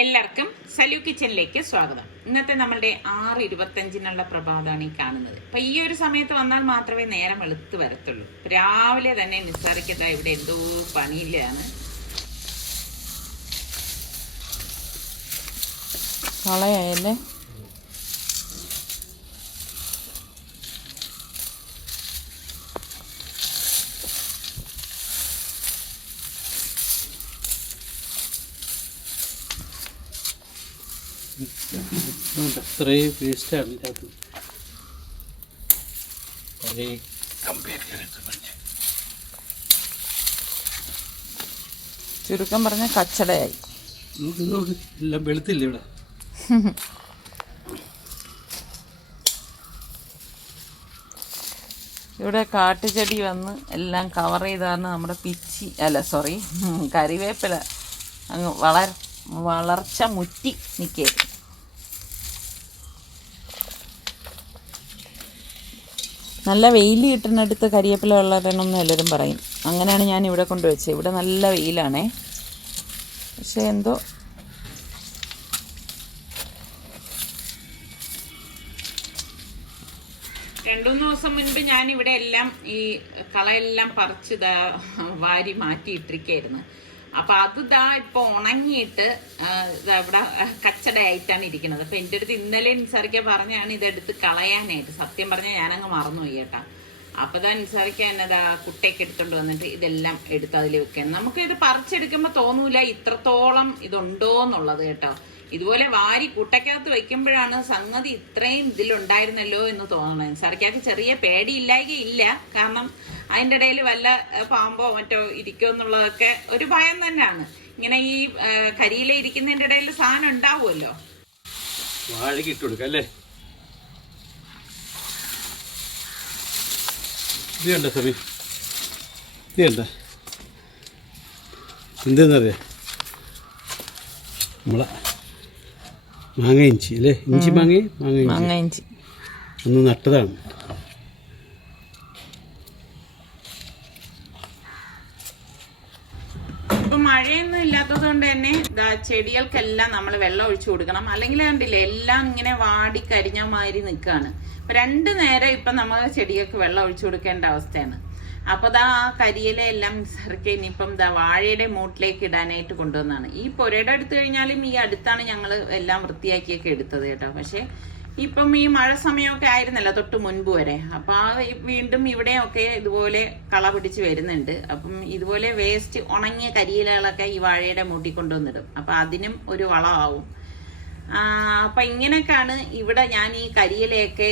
എല്ലാവർക്കും സലു കിച്ചനിലേക്ക് സ്വാഗതം. ഇന്നത്തെ നമ്മളുടെ 6:25 പ്രഭാതമാണ് ഈ കാണുന്നത്. അപ്പൊ ഈ ഒരു സമയത്ത് വന്നാൽ മാത്രമേ നേരം വെളുത്ത് വരത്തുള്ളൂ. രാവിലെ തന്നെ നിസ്സാരിക്കത ഇവിടെ എന്തോ പണിയിലാണ്. കളയല്ലേ അത്രയും വേസ്റ്റാണ് ഇതിനകത്ത്. ചുരുക്കം പറഞ്ഞ കച്ചടയായി. എല്ലാം വെളുത്തില്ല ഇവിടെ. ഇവിടെ കാട്ടുചെടി വന്ന് എല്ലാം കവർ ചെയ്താണ് നമ്മുടെ കറിവേപ്പില അങ്ങ് വളർച്ച മുറ്റി നിൽക്കുകയായിരുന്നു. നല്ല വെയിൽ കിട്ടുന്നിടത്ത് കരിവേപ്പില വളരണമെന്ന് എല്ലാവരും പറയും. അങ്ങനെയാണ് ഞാൻ ഇവിടെ കൊണ്ടുവച്ചത്. ഇവിടെ നല്ല വെയിലാണേ. പക്ഷേ എന്തോ രണ്ടുമൂന്ന് ദിവസം മുൻപ് ഞാൻ ഇവിടെ എല്ലാം ഈ കളയെല്ലാം പറിച്ച് വാരി മാറ്റിയിട്ടിരിക്കായിരുന്നു. അപ്പൊ അത് ഇപ്പൊ ഉണങ്ങിയിട്ട് ഇവിടെ കച്ചടയായിട്ടാണ് ഇരിക്കുന്നത്. അപ്പൊ എൻ്റെ അടുത്ത് ഇന്നലെ നിസാരിക്ക പറഞ്ഞാണ് ഇതെടുത്ത് കളയാനായിട്ട്. സത്യം പറഞ്ഞാൽ ഞാനങ്ങ് മറന്നുപോയി കേട്ടാ. അപ്പൊ നിസാരിക്ക എന്നതാ കുട്ടയൊക്കെ എടുത്തോണ്ട് വന്നിട്ട് ഇതെല്ലാം എടുത്ത് അതിൽ വെക്കണം. നമുക്ക് ഇത് പറിച്ചെടുക്കുമ്പോ തോന്നൂല ഇത്രത്തോളം ഇതുണ്ടോ എന്നുള്ളത് കേട്ടോ. ഇതുപോലെ വാരി കുട്ടയ്ക്കകത്ത് വെക്കുമ്പോഴാണ് സംഗതി ഇത്രയും ഇതിലുണ്ടായിരുന്നല്ലോ എന്ന് തോന്നുന്നത്. നിസാരിക്കക്ക് ചെറിയ പേടിയില്ലായികയില്ല. കാരണം അതിൻ്റെ ഇടയിൽ വല്ല പാമ്പോ മറ്റോ ഇരിക്കോ എന്നുള്ളതൊക്കെ ഒരു ഭയം തന്നെയാണ്. ഇങ്ങനെ ഈ കരിയില ഇരിക്കുന്നതിൻ്റെ ഇടയിൽ സാധനം ഉണ്ടാവുമല്ലോ. വാഴയ്ക്ക് ഇട്ട് കൊടുക്കാം അല്ലേ? ഇത് കണ്ട സമി, ഇത് കണ്ട എന്തെന്നറിയാം, നമ്മളെ മാങ്ങ ഇഞ്ചി അല്ലേ? മാങ്ങ ഇഞ്ചി ഒന്ന് നട്ടതാണ്. ഇപ്പൊ മഴയൊന്നും ഇല്ലാത്തത് കൊണ്ട് തന്നെ ചെടികൾക്കെല്ലാം നമ്മൾ വെള്ളം ഒഴിച്ചു കൊടുക്കണം. അല്ലെങ്കിൽ കണ്ടില്ലേ എല്ലാം ഇങ്ങനെ വാടി കരിഞ്ഞ മാതിരി നിൽക്കുകയാണ്. അപ്പൊ 2 നേരം ഇപ്പൊ നമ്മൾ ചെടികൾക്ക് വെള്ളം ഒഴിച്ചു കൊടുക്കേണ്ട അവസ്ഥയാണ്. അപ്പൊ ആ കരിയിലെല്ലാം ഇറക്കി ഇനിയിപ്പം വാഴയുടെ മൂട്ടിലേക്ക് ഇടാനായിട്ട് കൊണ്ടുവന്നാണ്. ഈ പുരയുടെ എടുത്തു കഴിഞ്ഞാലും ഈ അടുത്താണ് ഞങ്ങൾ എല്ലാം വൃത്തിയാക്കിയൊക്കെ എടുത്തത് കേട്ടോ. പക്ഷെ ഇപ്പം ഈ മഴ സമയമൊക്കെ ആയിരുന്നല്ലോ തൊട്ട് മുൻപ് വരെ. അപ്പൊ വീണ്ടും ഇവിടെയൊക്കെ ഇതുപോലെ കള പിടിച്ച് വരുന്നുണ്ട്. അപ്പം ഇതുപോലെ വേസ്റ്റ് ഉണങ്ങിയ കരിയിലകളൊക്കെ ഈ വാഴയുടെ മൂട്ടി കൊണ്ടുവന്നിടും. അപ്പൊ അതിനും ഒരു വളമാവും. അപ്പൊ ഇങ്ങനെയൊക്കെയാണ് ഇവിടെ ഞാൻ ഈ കരിയിലയൊക്കെ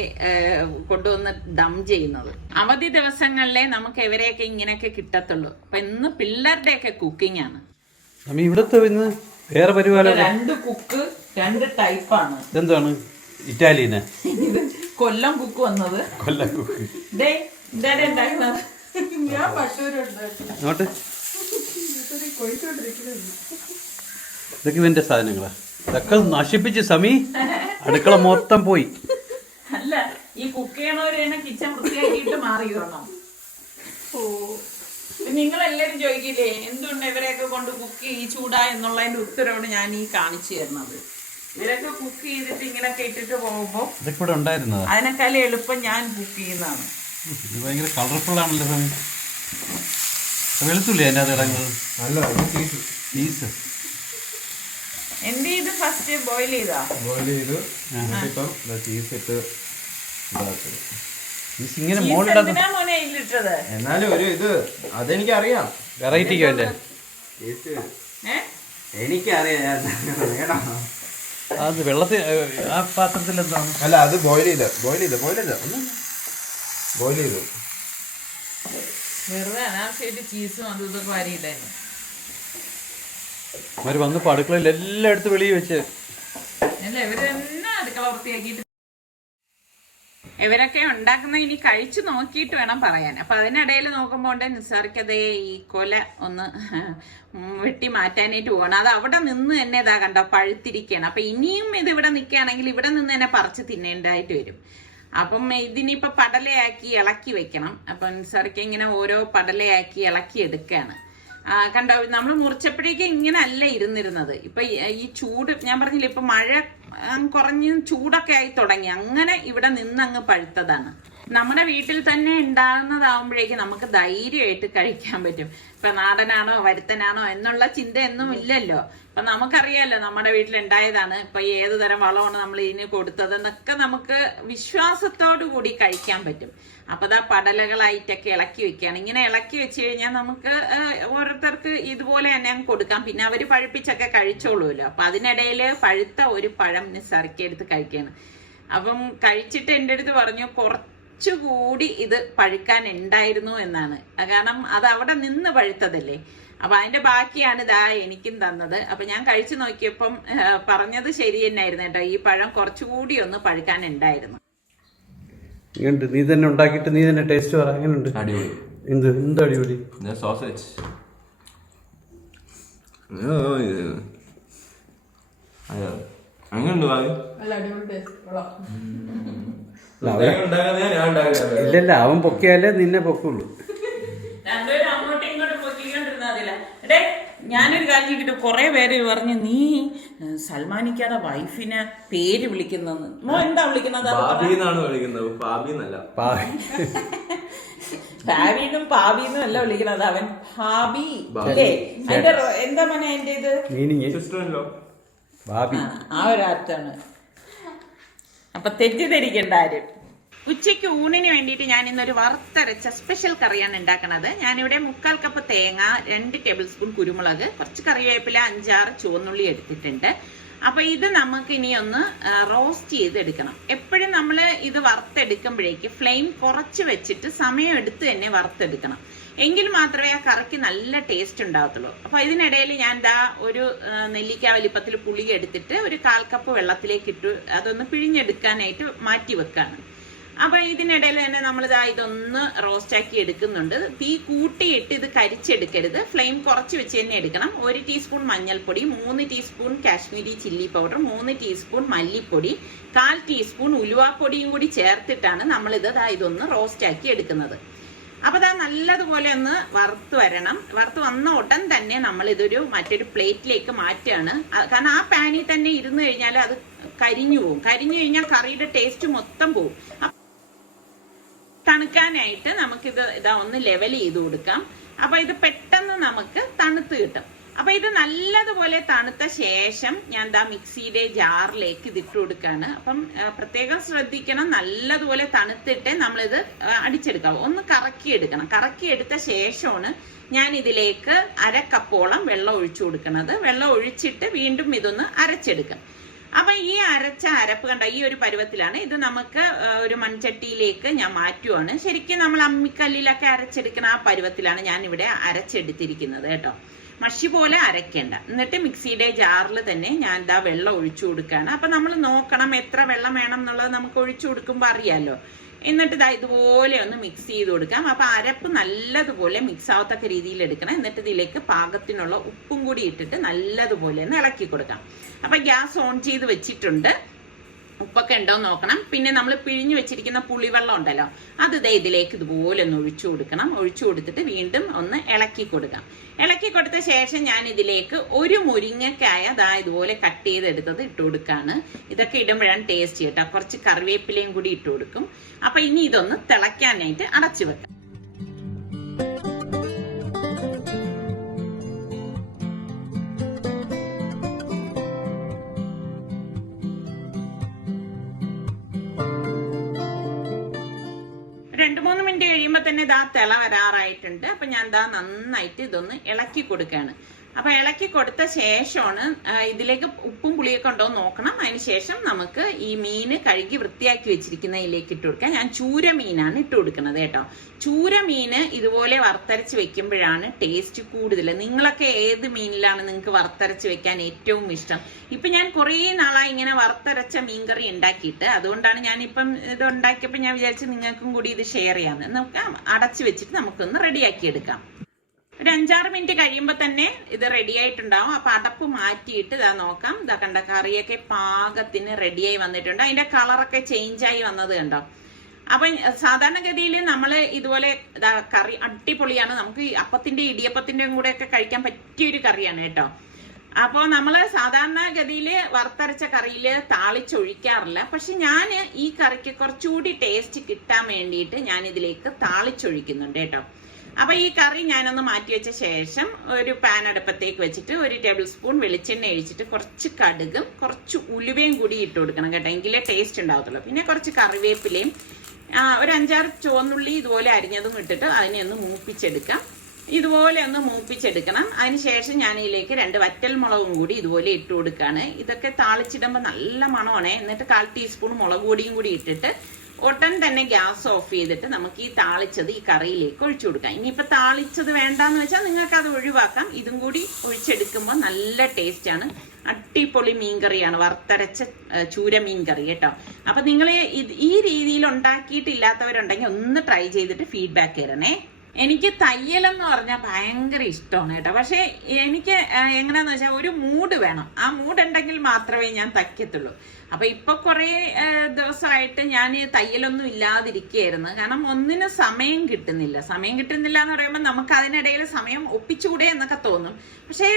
കൊണ്ടുവന്ന് ദം ചെയ്യുന്നത്. അവധി ദിവസങ്ങളിലെ നമുക്ക് ഇവരെയൊക്കെ ഇങ്ങനെയൊക്കെ കിട്ടത്തുള്ളൂ. അപ്പൊ ഇന്ന് പിള്ളേരുടെയൊക്കെ കുക്കിംഗ് ആണ്. ഇവിടത്തെ വേറെ പരിപാടി 2 കുക്ക് 2 ടൈപ്പാണ്. എന്താണ് ഇറ്റാലിയന്? ഇത് കൊല്ലം കുക്ക് വന്നത്. കൊല്ലം കുക്ക് ഇതൊക്കെ ഇവന്റെ സാധനങ്ങളാ. ഇതൊക്കെ നശിപ്പിച്ച് സമി അടുക്കള മൊത്തം പോയി. അല്ല, ഈ കുക്ക് ചെയ്യണവരെ കിച്ചൺ വൃത്തിയാക്കിയിട്ട് മാറി തരണം. നിങ്ങളെല്ലാരും ചോദിക്കില്ലേ എന്തുകൊണ്ട് ഇവരെയൊക്കെ കൊണ്ട് കുക്ക് ഈ ചൂടാ എന്നുള്ളതിന്റെ ഉത്തരവാണ് ഞാൻ ഈ കാണിച്ചു തരുന്നത്. ഇവരൊക്കെ കുക്ക് ചെയ്തിട്ട് ഇങ്ങനെയൊക്കെ ഇട്ടിട്ട് പോകുമ്പോ അതിനേക്കാളും എളുപ്പം ഞാൻ കുക്ക് ചെയ്യുന്നതാണ്. ഭയങ്കര കളർഫുൾ ആണല്ലോ സമി. വെളുത്തില്ലേ അതിൻ്റെ അത് ഇടങ്ങൾ? എന്ത് ചെയ്ത് ഫസ്റ്റ് ബോയിൽ ചെയ്തു ഇങ്ങനെ മോനെ ഇതിലിട്ടത്. എന്നാലും ഒരു ഇത് അതെനിക്കറിയാം. വെറൈറ്റിക്ക് വേണ്ടേ? എനിക്കറിയാം. അത് വെള്ളത്തിൽ ആ പാത്രത്തിൽ എന്താണ്? അല്ല, അത് ബോയിൽ ചെയ്തു വെറുതെ അനാവശ്യമായിട്ട് ചീസും അതും ഇതൊക്കെ വാരിയില്ലായിരുന്നു. അവര് വന്നപ്പോ അടുക്കളയിൽ എല്ലാം എടുത്ത് വെളിയിൽ വെച്ച് അല്ല ഇവര് തന്നെ അടുക്കള വൃത്തിയാക്കിയിട്ട് ഇവരൊക്കെ ഉണ്ടാക്കുന്ന ഇനി കഴിച്ചു നോക്കിയിട്ട് വേണം പറയാൻ. അപ്പൊ അതിനിടയിൽ നോക്കുമ്പോൾ നിസാർക്കതേ ഈ കൊല ഒന്ന് വെട്ടി മാറ്റാനായിട്ട് പോകണം. അത് അവിടെ നിന്ന് തന്നെ കണ്ടോ പഴുത്തിരിക്കുകയാണ്. അപ്പൊ ഇനിയും ഇത് ഇവിടെ നിൽക്കുകയാണെങ്കിൽ ഇവിടെ നിന്ന് തന്നെ പറിച്ച് തിന്നേണ്ടതായിട്ട് വരും. അപ്പം ഇതിനിപ്പോ പടലയാക്കി ഇളക്കി വെക്കണം. അപ്പൊ നിസാർക്ക് ഇങ്ങനെ ഓരോ പടലയാക്കി ഇളക്കി എടുക്കുകയാണ്. കണ്ടോ, നമ്മൾ മുറിച്ചപ്പോഴേക്കും ഇങ്ങനെ അല്ല ഇരുന്നിരുന്നത്. ഇപ്പൊ ഈ ചൂട് ഞാൻ പറഞ്ഞില്ല, ഇപ്പൊ മഴ കുറഞ്ഞ് ചൂടൊക്കെ ആയി തുടങ്ങി, അങ്ങനെ ഇവിടെ നിന്നങ്ങ് പഴുത്തതാണ്. നമ്മുടെ വീട്ടിൽ തന്നെ ഉണ്ടാകുന്നതാവുമ്പോഴേക്കും നമുക്ക് ധൈര്യമായിട്ട് കഴിക്കാൻ പറ്റും. ഇപ്പൊ നാടനാണോ വരുത്തനാണോ എന്നുള്ള ചിന്തയൊന്നും ഇല്ലല്ലോ. അപ്പൊ നമുക്കറിയാലോ നമ്മുടെ വീട്ടിലുണ്ടായതാണ്, ഇപ്പൊ ഏത് തരം വളമാണ് നമ്മൾ ഇതിന് കൊടുത്തത് എന്നൊക്കെ നമുക്ക് വിശ്വാസത്തോടു കൂടി കഴിക്കാൻ പറ്റും. അപ്പൊ ദാ പടലകളായിട്ടൊക്കെ ഇളക്കി വെക്കുകയാണ്. ഇങ്ങനെ ഇളക്കി വെച്ച് കഴിഞ്ഞാൽ നമുക്ക് ഓരോരുത്തർക്ക് ഇതുപോലെ തന്നെ കൊടുക്കാം. പിന്നെ അവര് പഴുപ്പിച്ചൊക്കെ കഴിച്ചോളൂല്ലോ. അപ്പൊ അതിനിടയിൽ പഴുത്ത ഒരു പഴം നിസ്സറിക്കെടുത്ത് കഴിക്കുകയാണ്. അപ്പം കഴിച്ചിട്ട് എൻ്റെ അടുത്ത് പറഞ്ഞു കുറച്ചുകൂടി ഇത് പഴുക്കാൻ ഉണ്ടായിരുന്നു എന്നാണ്. കാരണം അത് അവിടെ നിന്ന് പഴുത്തതല്ലേ. അപ്പൊ അതിന്റെ ബാക്കിയാണ് ഇതാ എനിക്കും തന്നത്. അപ്പൊ ഞാൻ കഴിച്ചു നോക്കിയപ്പം പറഞ്ഞത് ശരി തന്നെയായിരുന്നു കേട്ടോ, ഈ പഴം കുറച്ചുകൂടി ഒന്ന് പഴുക്കാൻ ഉണ്ടായിരുന്നു. നീ തന്നെ ഉണ്ടാക്കിയിട്ട് നീ തന്നെ ടേസ്റ്റ് പറ, എങ്ങനെയുണ്ട്? അടിപൊളി. എന്ത് അടിപൊളി? സോസേജ് അങ്ങനെയുണ്ട്. ഇല്ലല്ല, അവൻ പൊക്കിയാലേ നിന്നെ പൊക്കുള്ളൂ. അങ്ങോട്ടും ഇങ്ങോട്ടും പൊക്കിക്കൊണ്ടിരുന്നതില്ല. ഞാനൊരു കാര്യം ചോദിക്കട്ടെ, കുറെ പേര് പറഞ്ഞു നീ സൽമാനിക്കാതെ വൈഫിനെ പേര് വിളിക്കുന്നെന്ന്. എന്താ വിളിക്കുന്നത്? ഭാവിന്നും പാവിന്നും അല്ല വിളിക്കണത്, അവൻ ഭാബി അല്ലേ? അതിന്റെ എന്താ മോനെ അതിന്റെ ഇത് ആ ഒരു അർത്ഥമാണ്. അപ്പൊ തെറ്റിദ്ധരിക്കണ്ട ആരും. ഉച്ചയ്ക്ക് ഊണിന് വേണ്ടിയിട്ട് ഞാൻ ഇന്നൊരു വറുത്തരച്ച സ്പെഷ്യൽ കറിയാണ് ഉണ്ടാക്കുന്നത്. ഞാനിവിടെ 3/4 കപ്പ് തേങ്ങ, 2 ടേബിൾ സ്പൂൺ കുരുമുളക്, കുറച്ച് കറിവേപ്പില, 5-6 ചുവന്നുള്ളി എടുത്തിട്ടുണ്ട്. അപ്പൊ ഇത് നമുക്ക് ഇനി ഒന്ന് റോസ്റ്റ് ചെയ്തെടുക്കണം. എപ്പോഴും നമ്മൾ ഇത് വറുത്തെടുക്കുമ്പോഴേക്ക് ഫ്ലെയിം കുറച്ച് വെച്ചിട്ട് സമയം എടുത്ത് തന്നെ വറുത്തെടുക്കണം. എങ്കിൽ മാത്രമേ ആ കറിക്ക് നല്ല ടേസ്റ്റ് ഉണ്ടാകത്തുള്ളൂ. അപ്പൊ ഇതിനിടയിൽ ഞാൻ ഒരു നെല്ലിക്ക വലിപ്പത്തിൽ പുളി എടുത്തിട്ട് ഒരു 1/4 കപ്പ് വെള്ളത്തിലേക്ക് ഇട്ട് അതൊന്ന് പിഴിഞ്ഞെടുക്കാനായിട്ട് മാറ്റി വെക്കാണ്. അപ്പൊ ഇതിനിടയിൽ തന്നെ നമ്മൾ ഇതൊന്ന് റോസ്റ്റ് ആക്കി എടുക്കുന്നുണ്ട്. തീ കൂട്ടിയിട്ട് ഇത് കരിച്ചെടുക്കരുത്, ഫ്ലെയിം കുറച്ച് വെച്ച് തന്നെ എടുക്കണം. 1 ടീസ്പൂൺ മഞ്ഞൾപ്പൊടി, 3 teaspoon Kashmiri chilli powder, 3 teaspoon മല്ലിപ്പൊടി, 1/4 ടീസ്പൂൺ ഉലുവാപ്പൊടിയും കൂടി ചേർത്തിട്ടാണ് നമ്മളിത് ഇതൊന്ന് റോസ്റ്റ് ആക്കി എടുക്കുന്നത്. അപ്പൊ നല്ലതുപോലെ ഒന്ന് വറുത്ത് വരണം. വറുത്ത് വന്ന ഉടൻ തന്നെ നമ്മൾ ഇതൊരു മറ്റൊരു പ്ലേറ്റിലേക്ക് മാറ്റുകയാണ്. കാരണം ആ പാനിൽ തന്നെ ഇരുന്ന് കഴിഞ്ഞാൽ അത് കരിഞ്ഞു പോകും. കരിഞ്ഞു കഴിഞ്ഞാൽ കറിയുടെ ടേസ്റ്റ് മൊത്തം പോകും. തണുക്കാനായിട്ട് നമുക്കിത് ഒന്ന് ലെവൽ ചെയ്ത് കൊടുക്കാം. അപ്പൊ ഇത് പെട്ടെന്ന് നമുക്ക് തണുത്ത് കിട്ടും. അപ്പൊ ഇത് നല്ലതുപോലെ തണുത്ത ശേഷം ഞാൻ മിക്സിയുടെ ജാറിലേക്ക് ഇതിട്ട് കൊടുക്കാണ്. അപ്പം പ്രത്യേകം ശ്രദ്ധിക്കണം, നല്ലതുപോലെ തണുത്തിട്ട് നമ്മളിത് അടിച്ചെടുക്കാം. ഒന്ന് കറക്കിയെടുക്കണം. കറക്കിയെടുത്ത ശേഷമാണ് ഞാൻ ഇതിലേക്ക് 1/2 കപ്പോളം വെള്ളം ഒഴിച്ചു കൊടുക്കുന്നത്. വെള്ളം ഒഴിച്ചിട്ട് വീണ്ടും ഇതൊന്ന് അരച്ചെടുക്കാം. അപ്പൊ ഈ അരച്ച അരപ്പ് കണ്ട ഈ ഒരു പരുവത്തിലാണ്. ഇത് നമുക്ക് ഒരു മൺചട്ടിയിലേക്ക് ഞാൻ മാറ്റുവാണ്. ശരിക്കും നമ്മൾ അമ്മിക്കല്ലിലൊക്കെ അരച്ചെടുക്കുന്ന ആ പരുവത്തിലാണ് ഞാൻ ഇവിടെ അരച്ചെടുത്തിരിക്കുന്നത് കേട്ടോ. മഷി പോലെ അരയ്ക്കേണ്ട. എന്നിട്ട് മിക്സിയുടെ ജാറിൽ തന്നെ ഞാൻ വെള്ളം ഒഴിച്ചു കൊടുക്കുകയാണ്. അപ്പൊ നമ്മൾ നോക്കണം എത്ര വെള്ളം വേണം എന്നുള്ളത് നമുക്ക് ഒഴിച്ചു കൊടുക്കുമ്പോൾ അറിയാലോ. എന്നിട്ട് ഇതുപോലെ ഒന്ന് മിക്സ് ചെയ്ത് കൊടുക്കാം. അപ്പൊ അരപ്പ് നല്ലതുപോലെ മിക്സ് ആവത്തക്ക രീതിയിൽ എടുക്കണം. എന്നിട്ട് ഇതിലേക്ക് പാകത്തിനുള്ള ഉപ്പും കൂടി ഇട്ടിട്ട് നല്ലതുപോലെ ഒന്ന് ഇളക്കി കൊടുക്കാം. അപ്പൊ ഗ്യാസ് ഓൺ ചെയ്ത് വെച്ചിട്ടുണ്ട്. ഉപ്പൊക്കെ ഉണ്ടോ നോക്കണം. പിന്നെ നമ്മൾ പിഴിഞ്ഞു വെച്ചിരിക്കുന്ന പുളിവെള്ളം ഉണ്ടല്ലോ, അത് ഇതിലേക്ക് ഇതുപോലെ ഒന്ന് ഒഴിച്ചു കൊടുക്കണം. ഒഴിച്ചു കൊടുത്തിട്ട് വീണ്ടും ഒന്ന് ഇളക്കി കൊടുക്കാം. ഇളക്കി കൊടുത്ത ശേഷം ഞാൻ ഇതിലേക്ക് ഒരു മുരിങ്ങക്കായ ഇതുപോലെ കട്ട് ചെയ്തെടുത്തത് ഇട്ട് കൊടുക്കാണ്. ഇതൊക്കെ ഇടുമ്പോഴാണ് ടേസ്റ്റ് കേട്ടോ. കുറച്ച് കറിവേപ്പിലയും കൂടി ഇട്ട് കൊടുക്കും. അപ്പൊ ഇനി ഇതൊന്ന് തിളയ്ക്കാനായിട്ട് അടച്ചു വെക്കാം. തന്നെ തിള വരാറായിട്ടുണ്ട്. അപ്പൊ ഞാൻ നന്നായിട്ട് ഇതൊന്ന് ഇളക്കി കൊടുക്കുകയാണ്. അപ്പൊ ഇളക്കി കൊടുത്ത ശേഷമാണ് ഇതിലേക്ക് ഉപ്പും പുളിയൊക്കെ ഉണ്ടോ നോക്കണം. അതിന് ശേഷം നമുക്ക് ഈ മീന് കഴുകി വൃത്തിയാക്കി വെച്ചിരിക്കുന്നതിലേക്ക് ഇട്ട് കൊടുക്കാം. ഞാൻ ചൂര മീനാണ് ഇട്ട് കൊടുക്കുന്നത് കേട്ടോ. ചൂര മീന് ഇതുപോലെ വറുത്തരച്ച് വെക്കുമ്പോഴാണ് ടേസ്റ്റ് കൂടുതൽ. നിങ്ങളൊക്കെ ഏത് മീനിലാണ് നിങ്ങൾക്ക് വറുത്തരച്ച് വെക്കാൻ ഏറ്റവും ഇഷ്ടം? ഇപ്പൊ ഞാൻ കുറേ നാളായി ഇങ്ങനെ വറുത്തരച്ച മീൻകറി ഉണ്ടാക്കിയിട്ട്, അതുകൊണ്ടാണ് ഞാനിപ്പം ഇത് ഉണ്ടാക്കിയപ്പോൾ ഞാൻ വിചാരിച്ചു നിങ്ങൾക്കും കൂടി ഇത് ഷെയർ ചെയ്യാമെന്ന്. നമുക്ക് അടച്ചു വെച്ചിട്ട് നമുക്കൊന്ന് റെഡിയാക്കി എടുക്കാം. ഒരു 5-6 മിനിറ്റ് കഴിയുമ്പോൾ തന്നെ ഇത് റെഡി ആയിട്ടുണ്ടാവും. അപ്പൊ അടപ്പ് മാറ്റിയിട്ട് നോക്കാം. കണ്ട കറിയൊക്കെ പാകത്തിന് റെഡിയായി വന്നിട്ടുണ്ട്. അതിന്റെ കളറൊക്കെ ചേഞ്ച് ആയി വന്നത് കണ്ടോ. അപ്പം സാധാരണഗതിയിൽ നമ്മൾ ഇതുപോലെ കറി അടിപൊളിയാണ്. നമുക്ക് ഈ അപ്പത്തിന്റെ ഇടിയപ്പത്തിന്റെയും കൂടെ ഒക്കെ കഴിക്കാൻ പറ്റിയൊരു കറിയാണ് കേട്ടോ. അപ്പോൾ നമ്മൾ സാധാരണഗതിയിൽ വറുത്തരച്ച കറിയിൽ താളിച്ചൊഴിക്കാറില്ല. പക്ഷെ ഞാൻ ഈ കറിക്ക് കുറച്ചുകൂടി ടേസ്റ്റ് കിട്ടാൻ വേണ്ടിയിട്ട് ഞാൻ ഇതിലേക്ക് താളിച്ചൊഴിക്കുന്നുണ്ട് കേട്ടോ. അപ്പൊ ഈ കറി ഞാനൊന്ന് മാറ്റി വെച്ച ശേഷം ഒരു പാൻ അടുപ്പത്തേക്ക് വെച്ചിട്ട് 1 ടേബിൾ സ്പൂൺ വെളിച്ചെണ്ണ ഒഴിച്ചിട്ട് കുറച്ച് കടുകും കുറച്ച് ഉലുവയും കൂടി ഇട്ട് കൊടുക്കണം കേട്ടോ, എങ്കിലേ ടേസ്റ്റ് ഉണ്ടാവത്തുള്ളൂ. പിന്നെ കുറച്ച് കറിവേപ്പിലയും ഒരു 5-6 ചുവന്നുള്ളി ഇതുപോലെ അരിഞ്ഞതും ഇട്ടിട്ട് അതിനെ ഒന്ന് മൂപ്പിച്ചെടുക്കാം. ഇതുപോലെ ഒന്ന് മൂപ്പിച്ചെടുക്കണം. അതിനുശേഷം ഞാൻ ഇതിലേക്ക് 2 വറ്റൽ മുളകും കൂടി ഇതുപോലെ ഇട്ട് കൊടുക്കുകയാണ്. ഇതൊക്കെ താളിച്ചിടുമ്പോൾ നല്ല മണമാണ്. എന്നിട്ട് 1/4 ടീസ്പൂൺ മുളക് പൊടിയും കൂടി ഇട്ടിട്ട് ഉടൻ തന്നെ ഗ്യാസ് ഓഫ് ചെയ്തിട്ട് നമുക്ക് ഈ താളിച്ചത് ഈ കറിയിലേക്ക് ഒഴിച്ചു കൊടുക്കാം. ഇനിയിപ്പോൾ താളിച്ചത് വേണ്ടാന്ന് വെച്ചാൽ നിങ്ങൾക്ക് അത് ഒഴിവാക്കാം. ഇതും കൂടി ഒഴിച്ചെടുക്കുമ്പോൾ നല്ല ടേസ്റ്റാണ്. അടിപൊളി മീൻകറിയാണ്, വറുത്തരച്ച ചൂര മീൻകറി കേട്ടോ. അപ്പം നിങ്ങൾ ഈ രീതിയിൽ ഉണ്ടാക്കിയിട്ടില്ലാത്തവരുണ്ടെങ്കിൽ ഒന്ന് ട്രൈ ചെയ്തിട്ട് ഫീഡ്ബാക്ക് തരണേ. എനിക്ക് തയ്യലെന്ന് പറഞ്ഞാൽ ഭയങ്കര ഇഷ്ടമാണ് കേട്ടോ. പക്ഷെ എനിക്ക് എങ്ങനെയാന്ന് വെച്ചാൽ ഒരു മൂഡ് വേണം. ആ മൂഡ് ഉണ്ടെങ്കിൽ മാത്രമേ ഞാൻ തയ്ക്കത്തുള്ളൂ. അപ്പൊ ഇപ്പൊ കുറെ ദിവസമായിട്ട് ഞാൻ തയ്യലൊന്നും ഇല്ലാതിരിക്കുകയായിരുന്നു. കാരണം ഒന്നിനും സമയം കിട്ടുന്നില്ല എന്ന് പറയുമ്പോൾ നമുക്ക് അതിനിടയിൽ സമയം ഒപ്പിച്ചുകൂടെ എന്നൊക്കെ തോന്നും. പക്ഷേ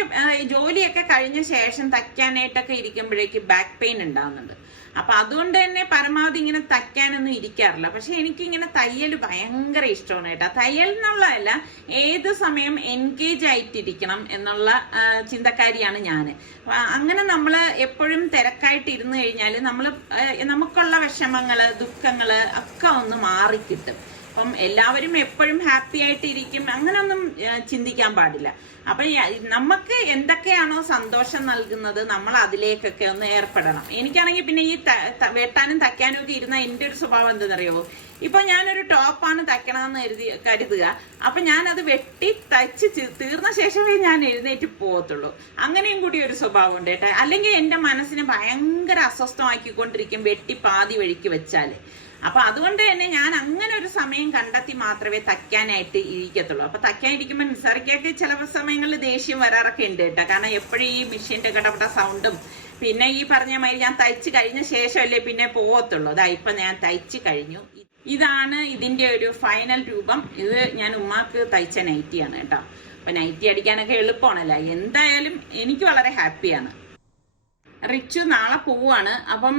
ജോലിയൊക്കെ കഴിഞ്ഞ ശേഷം തയ്ക്കാനായിട്ടൊക്കെ ഇരിക്കുമ്പോഴേക്ക് ബാക്ക് പെയിൻ ഉണ്ടാകുന്നുണ്ട്. അപ്പൊ അതുകൊണ്ട് തന്നെ പരമാവധി ഇങ്ങനെ തയ്ക്കാനൊന്നും ഇരിക്കാറില്ല. പക്ഷെ എനിക്കിങ്ങനെ തയ്യൽ ഭയങ്കര ഇഷ്ടമാണ് കേട്ടോ. തയ്യൽ എന്നുള്ളതല്ല, ഏത് സമയം എൻഗേജ് ആയിട്ടിരിക്കണം എന്നുള്ള ചിന്തക്കാരിയാണ് ഞാൻ. അങ്ങനെ നമ്മൾ എപ്പോഴും തിരക്കായിട്ട് ഇരുന്ന് കഴിഞ്ഞാൽ നമുക്കുള്ള വിഷമങ്ങള് ദുഃഖങ്ങള് ഒക്കെ ഒന്ന് മാറിക്കിട്ടും. അപ്പം എല്ലാവരും എപ്പോഴും ഹാപ്പി ആയിട്ട് ഇരിക്കും അങ്ങനൊന്നും ചിന്തിക്കാൻ പാടില്ല. അപ്പൊ നമുക്ക് എന്തൊക്കെയാണോ സന്തോഷം നൽകുന്നത് നമ്മൾ അതിലേക്കൊക്കെ ഒന്ന് ഏർപ്പെടണം. എനിക്കാണെങ്കിൽ പിന്നെ ഈ വെട്ടാനും തയ്ക്കാനും ഒക്കെ ഇരുന്ന എൻ്റെ ഒരു സ്വഭാവം എന്താണെന്നറിയോ, ഇപ്പൊ ഞാനൊരു ടോപ്പാണ് തയ്ക്കണമെന്ന് കരുതുക. അപ്പൊ ഞാനത് വെട്ടി തയ്ച്ച് തീർന്ന ശേഷമേ ഞാൻ എഴുന്നേറ്റ് പോകത്തുള്ളൂ. അങ്ങനെയും കൂടി ഒരു സ്വഭാവം ഉണ്ട് കേട്ടോ. അല്ലെങ്കിൽ എൻ്റെ മനസ്സിനെ ഭയങ്കര അസ്വസ്ഥമാക്കിക്കൊണ്ടിരിക്കും വെട്ടി പാതി വഴിക്ക് വെച്ചാല്. അപ്പൊ അതുകൊണ്ട് തന്നെ ഞാൻ അങ്ങനെ ഒരു സമയം കണ്ടെത്തി മാത്രമേ തയ്ക്കാനായിട്ട് ഇരിക്കത്തുള്ളൂ. അപ്പൊ തയ്ക്കാനിരിക്കുമ്പോൾ നിസ്സാരിക്കൊക്കെ ചില സമയങ്ങളിൽ ദേഷ്യം വരാറൊക്കെ ഉണ്ട് കേട്ടോ. കാരണം എപ്പോഴും ഈ മെഷീന്റെ കടപെട്ട സൗണ്ടും പിന്നെ ഈ പറഞ്ഞ മാതിരി ഞാൻ തയ്ച്ച് കഴിഞ്ഞ ശേഷമല്ലേ പിന്നെ പോകത്തുള്ളൂ. അതാ ഇപ്പൊ ഞാൻ തയ്ച്ച് കഴിഞ്ഞു. ഇതാണ് ഇതിന്റെ ഒരു ഫൈനൽ രൂപം. ഇത് ഞാൻ ഉമ്മാക്ക് തയ്ച്ച നൈറ്റിയാണ് കേട്ടോ. അപ്പൊ നൈറ്റി അടിക്കാനൊക്കെ എളുപ്പമാണല്ലോ. എന്തായാലും എനിക്ക് വളരെ ഹാപ്പിയാണ്. റിച്ചു നാളെ പോവാണ്. അപ്പം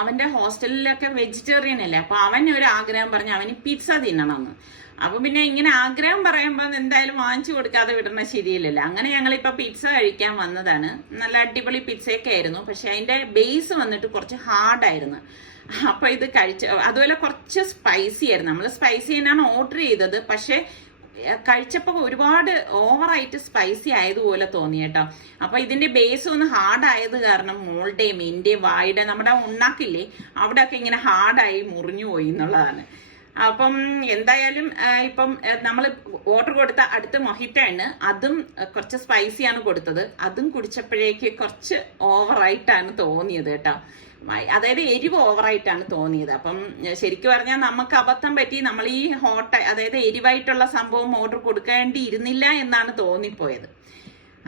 അവന്റെ ഹോസ്റ്റലിലൊക്കെ വെജിറ്റേറിയൻ അല്ലേ. അപ്പൊ അവൻ ഒരു ആഗ്രഹം പറഞ്ഞു അവന് പിസ്സ തിന്നണമെന്ന്. അപ്പൊ പിന്നെ ഇങ്ങനെ ആഗ്രഹം പറയുമ്പോൾ എന്തായാലും വാങ്ങിച്ചു കൊടുക്കാതെ വിടണ ശരിയല്ലല്ലോ. അങ്ങനെ ഞങ്ങളിപ്പോ പിസ്സ കഴിക്കാൻ വന്നതാണ്. നല്ല അടിപൊളി പിസ്സയൊക്കെ ആയിരുന്നു. പക്ഷെ അതിന്റെ ബേസ് വന്നിട്ട് കുറച്ച് ഹാർഡായിരുന്നു. അപ്പൊ ഇത് അതുപോലെ കുറച്ച് സ്പൈസി ആയിരുന്നു. നമ്മൾ സ്പൈസി തന്നെയാണ് ഓർഡർ ചെയ്തത്. പക്ഷെ കഴിച്ചപ്പോൾ ഒരുപാട് ഓവറായിട്ട് സ്പൈസി ആയതുപോലെ തോന്നി കേട്ടോ. അപ്പൊ ഇതിന്റെ ബേസ് ഒന്ന് ഹാർഡ് ആയത് കാരണം മോളുടെയും എന്റെയും വായുടെ നമ്മുടെ ഉണ്ണാക്കില്ലേ അവിടെ ഒക്കെ ഇങ്ങനെ ഹാർഡായി മുറിഞ്ഞു പോയി എന്നുള്ളതാണ്. അപ്പം എന്തായാലും ഇപ്പം നമ്മൾ ഓർഡർ കൊടുത്ത അടുത്ത മൊഹിറ്റോയാണ്. അതും കുറച്ച് സ്പൈസിയാണ് കൊടുത്തത്. അതും കുടിച്ചപ്പോഴേക്ക് കുറച്ച് ഓവറായിട്ടാണ് തോന്നിയത് കേട്ടോ. അതായത് എരിവ് ഓവറായിട്ടാണ് തോന്നിയത്. അപ്പം ശരിക്കും പറഞ്ഞാൽ നമുക്ക് അബദ്ധം പറ്റി. നമ്മൾ ഈ അതായത് എരിവായിട്ടുള്ള സംഭവം ഓർഡർ കൊടുക്കേണ്ടിയിരുന്നില്ല എന്നാണ് തോന്നിപ്പോയത്.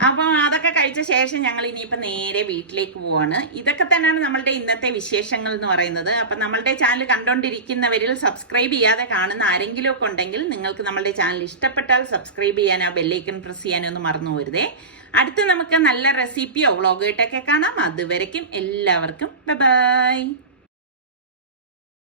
അപ്പം അതൊക്കെ കഴിച്ച ശേഷം ഞങ്ങൾ ഇനിയിപ്പോൾ നേരെ വീട്ടിലേക്ക് പോവാണ്. ഇതൊക്കെ തന്നെയാണ് നമ്മളുടെ ഇന്നത്തെ വിശേഷങ്ങൾ എന്ന് പറയുന്നത്. അപ്പം നമ്മളുടെ ചാനൽ കണ്ടുകൊണ്ടിരിക്കുന്നവരിൽ സബ്സ്ക്രൈബ് ചെയ്യാതെ കാണുന്ന ആരെങ്കിലും ഒക്കെ ഉണ്ടെങ്കിൽ നിങ്ങൾക്ക് നമ്മളുടെ ചാനൽ ഇഷ്ടപ്പെട്ടാൽ സബ്സ്ക്രൈബ് ചെയ്യാനോ ബെല്ലൈക്കൺ പ്രസ് ചെയ്യാനോ ഒന്നും മറന്നു പോരുതേ. അടുത്ത് നമുക്ക് നല്ല റെസിപ്പിയോ വ്ളോഗായിട്ടൊക്കെ കാണാം. അതുവരയ്ക്കും എല്ലാവർക്കും ബൈ ബൈ.